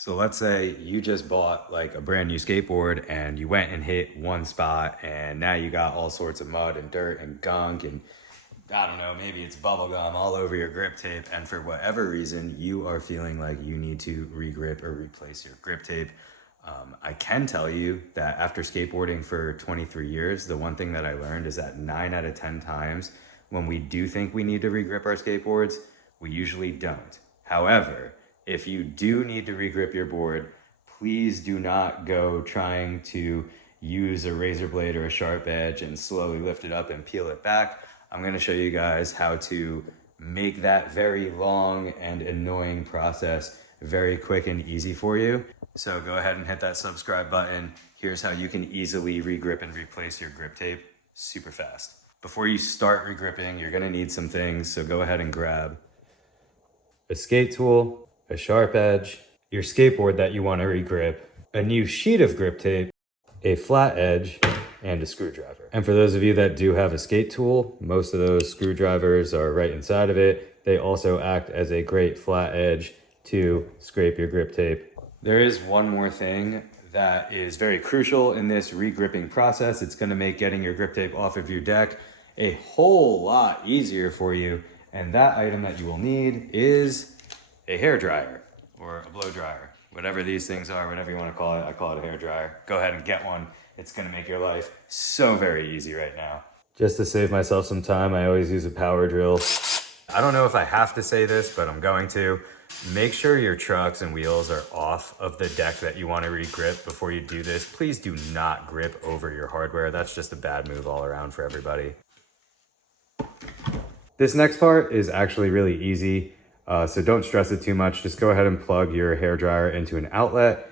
So let's say you just bought like a brand new skateboard and you went and hit one spot and now you got all sorts of mud and dirt and gunk and I don't know, maybe it's bubble gum all over your grip tape, and for whatever reason you are feeling like you need to re-grip or replace your grip tape. I can tell you that after skateboarding for 23 years, the one thing that I learned is that 9 out of 10 times when we do think we need to re-grip our skateboards, we usually don't. However, if you do need to re-grip your board, please do not go trying to use a razor blade or a sharp edge and slowly lift it up and peel it back. I'm going to show you guys how to make that very long and annoying process very quick and easy for you. So go ahead and hit that subscribe button. Here's how you can easily re-grip and replace your grip tape super fast. Before you start re-gripping, you're going to need some things. So go ahead and grab a skate tool, a sharp edge, your skateboard that you want to re-grip, a new sheet of grip tape, a flat edge, and a screwdriver. And for those of you that do have a skate tool, most of those screwdrivers are right inside of it. They also act as a great flat edge to scrape your grip tape. There is one more thing that is very crucial in this re-gripping process. It's gonna make getting your grip tape off of your deck a whole lot easier for you. And that item that you will need is a hair dryer or a blow dryer, whatever these things are, whatever you want to call it. I call it a hair dryer. Go ahead and get one. It's going to make your life so very easy right now. Just to save myself some time, I always use a power drill. I don't know if I have to say this, but I'm going to. Make sure your trucks and wheels are off of the deck that you want to re-grip before you do this. Please do not grip over your hardware. That's just a bad move all around for everybody. This next part is actually really easy, so don't stress it too much. Just go ahead and plug your hair dryer into an outlet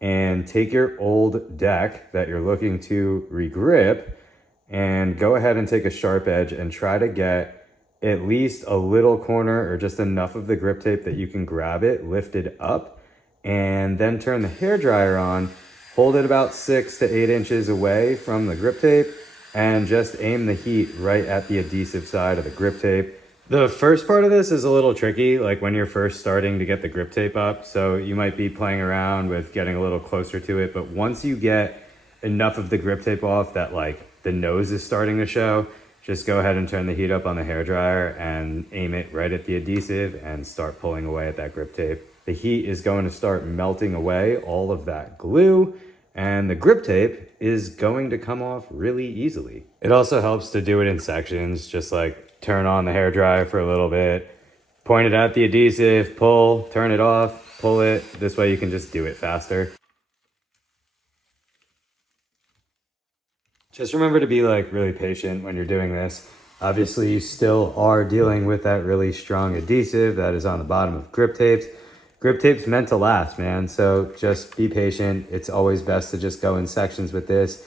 and take your old deck that you're looking to re-grip and go ahead and take a sharp edge and try to get at least a little corner or just enough of the grip tape that you can grab it, lift it up, and then turn the hair dryer on. Hold it about 6 to 8 inches away from the grip tape and just aim the heat right at the adhesive side of the grip tape. The first part of this is a little tricky, like when you're first starting to get the grip tape up. So you might be playing around with getting a little closer to it, but once you get enough of the grip tape off that like the nose is starting to show, just go ahead and turn the heat up on the hair dryer and aim it right at the adhesive and start pulling away at that grip tape. The heat is going to start melting away all of that glue, and the grip tape is going to come off really easily. It also helps to do it in sections, just like turn on the hair dryer for a little bit, point it at the adhesive, pull, turn it off, pull it. This way you can just do it faster. Just remember to be like really patient when you're doing this. Obviously you still are dealing with that really strong adhesive that is on the bottom of grip tapes. Grip tape's meant to last, man, so just be patient. It's always best to just go in sections with this.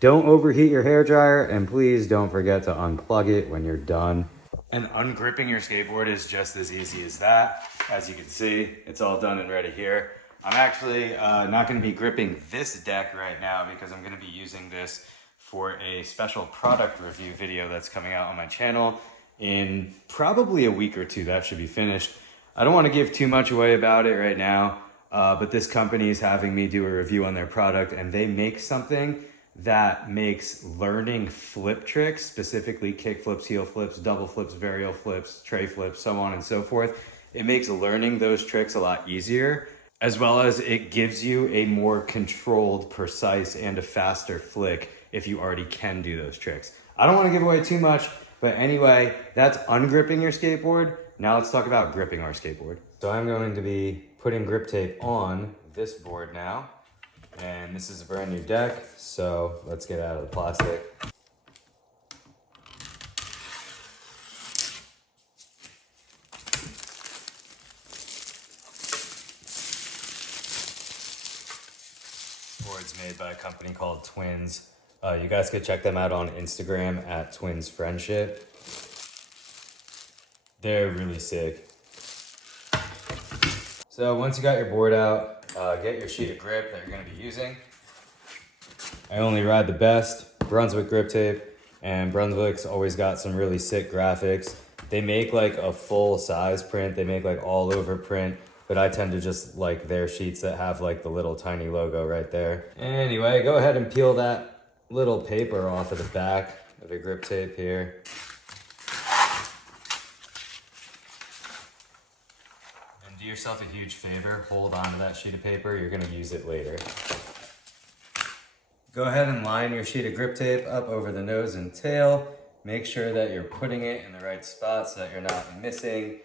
Don't overheat your hair dryer, and please don't forget to unplug it when you're done. And ungripping your skateboard is just as easy as that. As you can see, it's all done and ready here. I'm actually not gonna be gripping this deck right now because I'm gonna be using this for a special product review video that's coming out on my channel in probably a week or two. That should be finished. I don't want to give too much away about it right now, but this company is having me do a review on their product, and they make something that makes learning flip tricks, specifically kick flips, heel flips, double flips, varial flips, tray flips, so on and so forth. It makes learning those tricks a lot easier, as well as it gives you a more controlled, precise, and a faster flick if you already can do those tricks. I don't want to give away too much, but anyway, that's ungripping your skateboard. Now let's talk about gripping our skateboard. So I'm going to be putting grip tape on this board now. And this is a brand new deck, so let's get out of the plastic. Board's made by a company called Twins. You guys could check them out on Instagram at Twins Friendship. They're really sick. So once you got your board out, get your sheet of grip that you're gonna be using. I only ride the best Brunswick grip tape, and Brunswick's always got some really sick graphics. They make like a full size print. They make like all over print but I tend to just like their sheets that have like the little tiny logo right there. Anyway, go ahead and peel that little paper off of the back of the grip tape here. And do yourself a huge favor, hold on to that sheet of paper, you're gonna use it later. Go ahead and line your sheet of grip tape up over the nose and tail. Make sure that you're putting it in the right spot so that you're not missing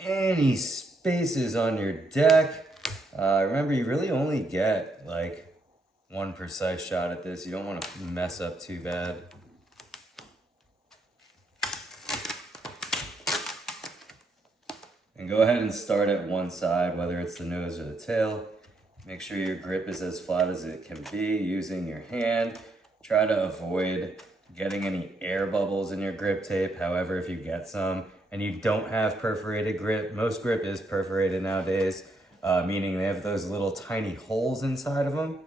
any spaces on your deck. Remember, you really only get like one precise shot at this. You don't want to mess up too bad. And go ahead and start at one side, whether it's the nose or the tail. Make sure your grip is as flat as it can be using your hand. Try to avoid getting any air bubbles in your grip tape. However, if you get some and you don't have perforated grip, most grip is perforated nowadays, meaning they have those little tiny holes inside of them,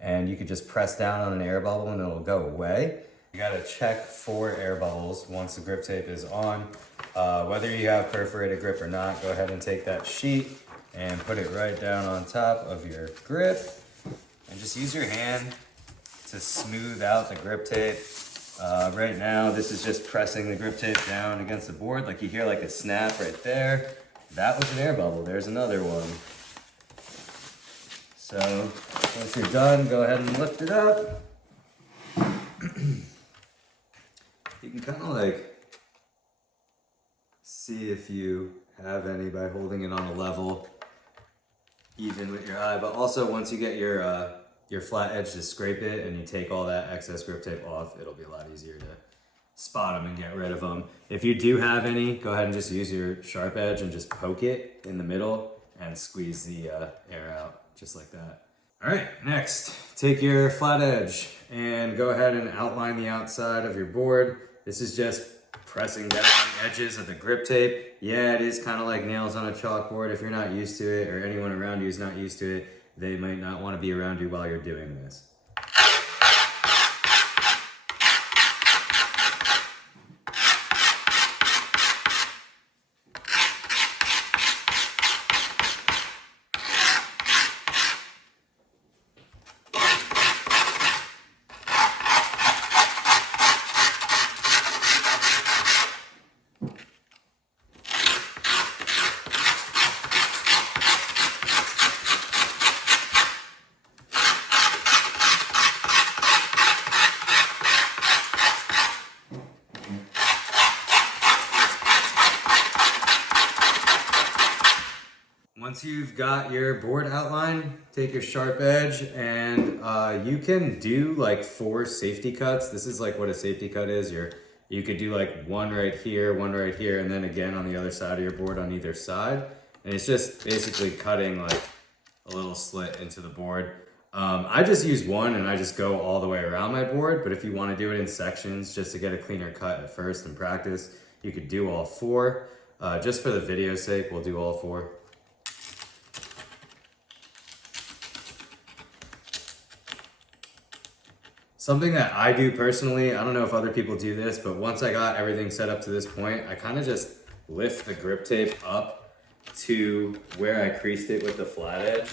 and you could just press down on an air bubble and it'll go away. You gotta check for air bubbles once the grip tape is on. Whether you have perforated grip or not, go ahead and take that sheet and put it right down on top of your grip, and just use your hand to smooth out the grip tape. Right now, this is just pressing the grip tape down against the board. Like you hear like a snap right there. That was an air bubble. There's another one. So once you're done, go ahead and lift it up. You can kind of like see if you have any by holding it on a level, even with your eye. But also once you get your flat edge to scrape it and you take all that excess grip tape off, it'll be a lot easier to spot them and get rid of them. If you do have any, go ahead and just use your sharp edge and just poke it in the middle and squeeze the air out, just like that. All right, next, take your flat edge and go ahead and outline the outside of your board. This is just pressing down the edges of the grip tape. Yeah, it is kind of like nails on a chalkboard. If you're not used to it, or anyone around you is not used to it, they might not want to be around you while you're doing this. Once you've got your board outline, take your sharp edge and you can do like 4 safety cuts. This is like what a safety cut is. You could do like one right here, and then again on the other side of your board on either side. And it's just basically cutting like a little slit into the board. I just use one and I just go all the way around my board, but if you want to do it in sections just to get a cleaner cut at first and practice, you could do all 4. Just for the video's sake, we'll do all 4. Something that I do personally, I don't know if other people do this, but once I got everything set up to this point, I kind of just lift the grip tape up to where I creased it with the flat edge,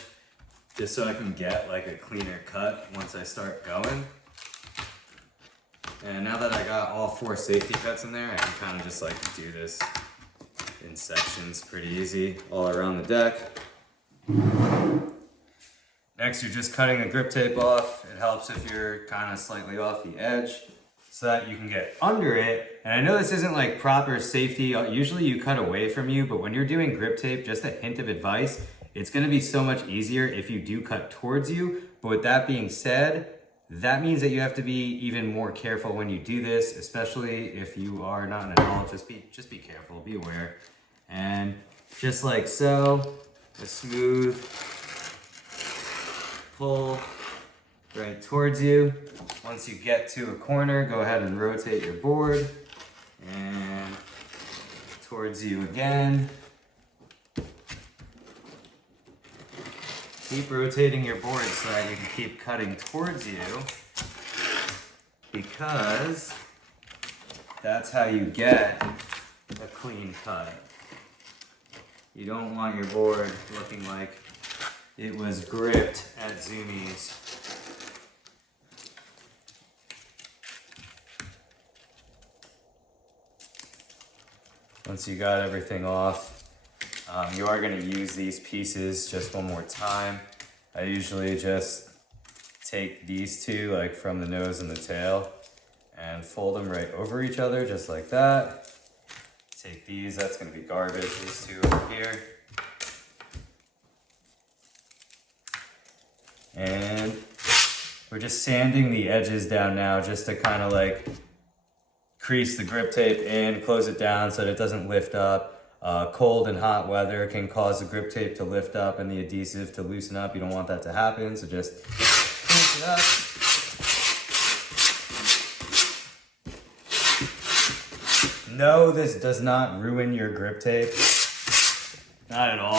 just so I can get like a cleaner cut once I start going. And now that I got all 4 safety cuts in there, I can kind of just like do this in sections pretty easy all around the deck. Next, you're just cutting the grip tape off. It helps if you're kind of slightly off the edge so that you can get under it. And I know this isn't like proper safety. Usually you cut away from you, but when you're doing grip tape, just a hint of advice, it's gonna be so much easier if you do cut towards you. But with that being said, that means that you have to be even more careful when you do this, especially if you are not an adult. Just be careful, be aware. And just like so, a smooth pull right towards you. Once you get to a corner, go ahead and rotate your board and towards you again. Keep rotating your board so that you can keep cutting towards you, because that's how you get a clean cut. You don't want your board looking like it was gripped at Zoomies. Once you got everything off, you are going to use these pieces just one more time. I usually just take these two, like from the nose and the tail, and fold them right over each other, just like that. Take these, that's going to be garbage, these two over here. And we're just sanding the edges down now just to kind of like crease the grip tape in, close it down so that it doesn't lift up. Cold and hot weather can cause the grip tape to lift up and the adhesive to loosen up. You don't want that to happen, so just close it up. No, this does not ruin your grip tape. Not at all.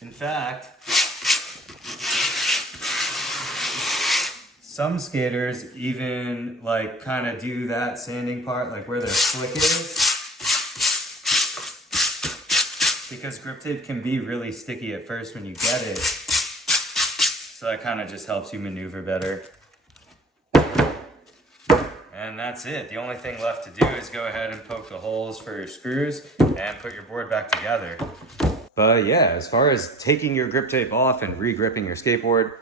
In fact, some skaters even like kind of do that sanding part, like where their flick is, because grip tape can be really sticky at first when you get it. So that kind of just helps you maneuver better. And that's it. The only thing left to do is go ahead and poke the holes for your screws and put your board back together. But yeah, as far as taking your grip tape off and re-gripping your skateboard,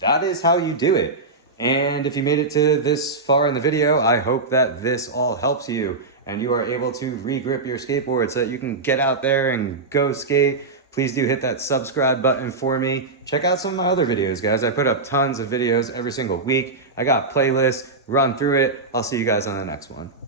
that is how you do it. And if you made it to this far in the video, I hope that this all helps you and you are able to re-grip your skateboard so that you can get out there and go skate. Please do hit that subscribe button for me. Check out some of my other videos, guys. I put up tons of videos every single week. I got playlists, run through it. I'll see you guys on the next one.